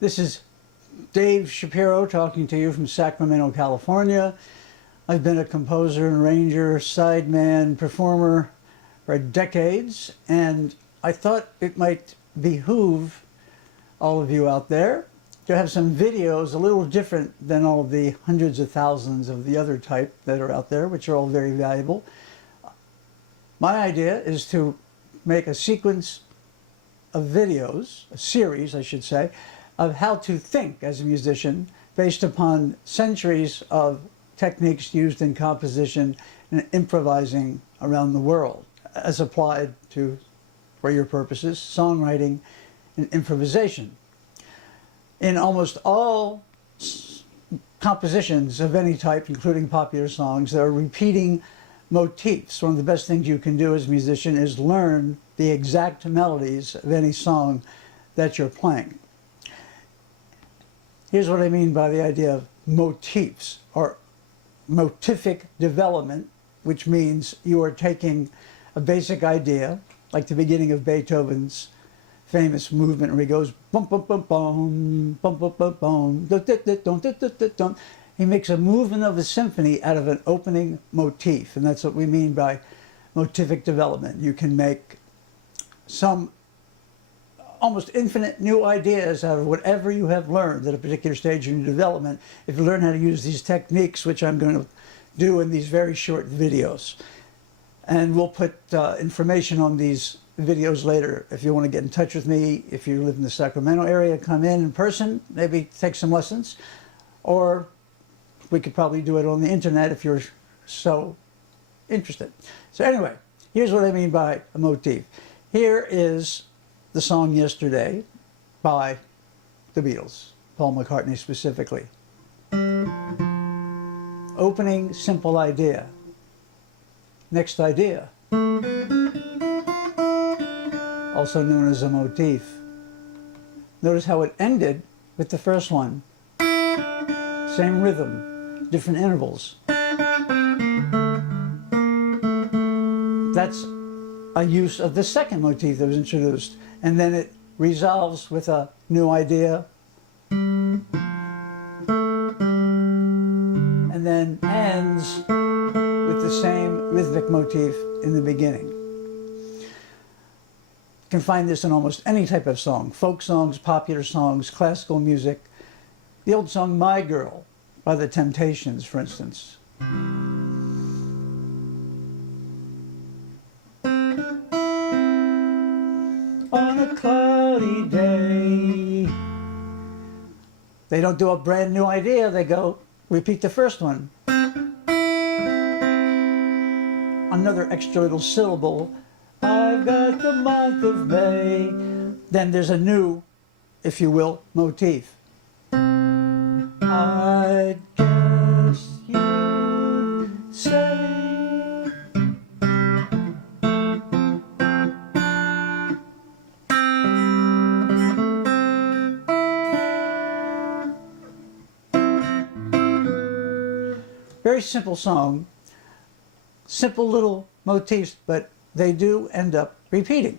This is Dave Shapiro talking to you from Sacramento, California. I've been a composer and arranger, sideman, performer for decades, and I thought it might behoove all of you out there to have some videos a little different than all of the hundreds of thousands of the other type that are out there, which are all very valuable. My idea is to make a sequence of videos, a series I should say, of how to think as a musician based upon centuries of techniques used in composition and improvising around the world as applied to, for your purposes, songwriting and improvisation. In almost all compositions of any type, including popular songs, there are repeating motifs. One of the best things you can do as a musician is learn the exact melodies of any song that you're playing. Here's what I mean by the idea of motifs, or motific development, which means you are taking a basic idea, like the beginning of Beethoven's famous movement where he goes bum bum bum bum bum bum bum bum dum dum dum dum dum. He makes a movement of a symphony out of an opening motif, and that's what we mean by motific development. You can make some almost infinite new ideas out of whatever you have learned at a particular stage in your development if you learn how to use these techniques, which I'm going to do in these very short videos. And we'll put information on these videos later. If you want to get in touch with me, if you live in the Sacramento area, come in person, maybe take some lessons, or we could probably do it on the internet if you're so interested. So anyway, here's what I mean by a motif. Here is the song Yesterday by the Beatles, Paul McCartney specifically. Opening, simple idea. Next idea, also known as a motif. Notice how it ended with the first one. Same rhythm, different intervals. That's a use of the second motif that was introduced, and then it resolves with a new idea, and then ends with the same rhythmic motif in the beginning. You can find this in almost any type of song: folk songs, popular songs, classical music. The old song My Girl by the Temptations, for instance. On a cloudy day. They don't do a brand new idea, they go repeat the first one. Another extra little syllable. I've got the month of May. Then there's a new, if you will, motif. I guess you'd say. Very simple song, simple little motifs, but they do end up repeating.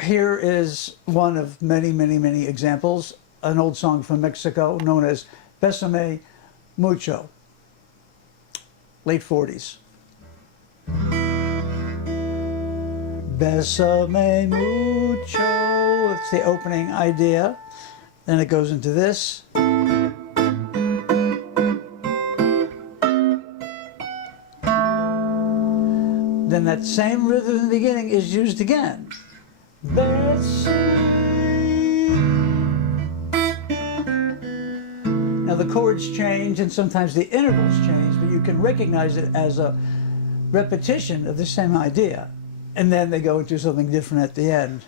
Here is one of many, many, many examples, an old song from Mexico known as Bésame Mucho, late 40s. Bésame mucho, it's the opening idea. Then it goes into this. Then that same rhythm in the beginning is used again. Now the chords change and sometimes the intervals change, but you can recognize it as a repetition of the same idea. And then they go into something different at the end.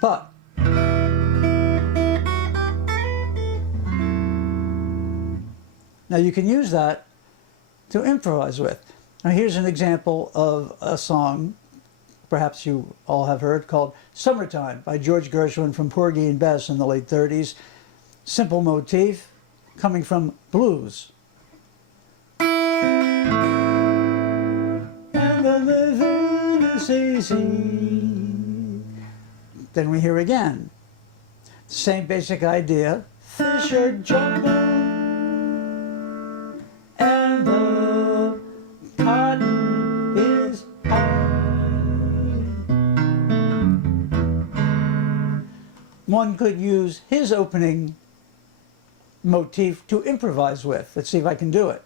But now you can use that to improvise with. Now here's an example of a song, perhaps you all have heard, called Summertime by George Gershwin from Porgy and Bess in the late 30s. Simple motif coming from blues. C, C. Then we hear again. Same basic idea. Fish are jumping and the cotton is high. One could use his opening motif to improvise with. Let's see if I can do it.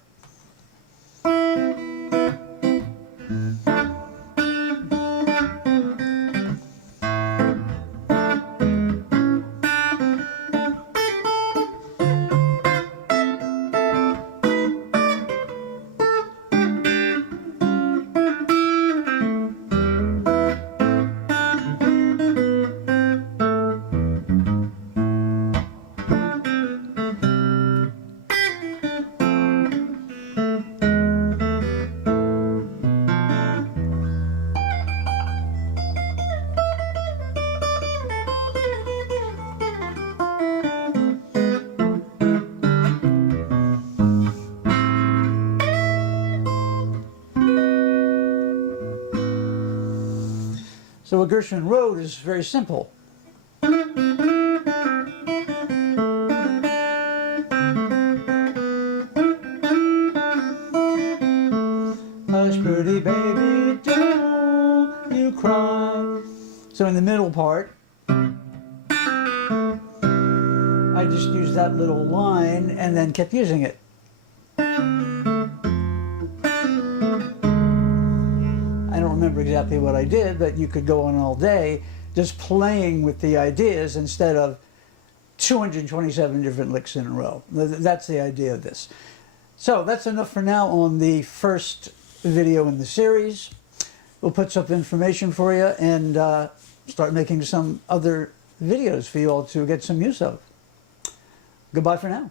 So what Gershwin wrote is very simple. Hush, pretty baby, don't you cry. So in the middle part, I just used that little line and then kept using it. I don't remember exactly what I did, but you could go on all day just playing with the ideas instead of 227 different licks in a row. That's the idea of this. So that's enough for now on the first video in the series. We'll put some information for you and start making some other videos for you all to get some use of. Goodbye for now.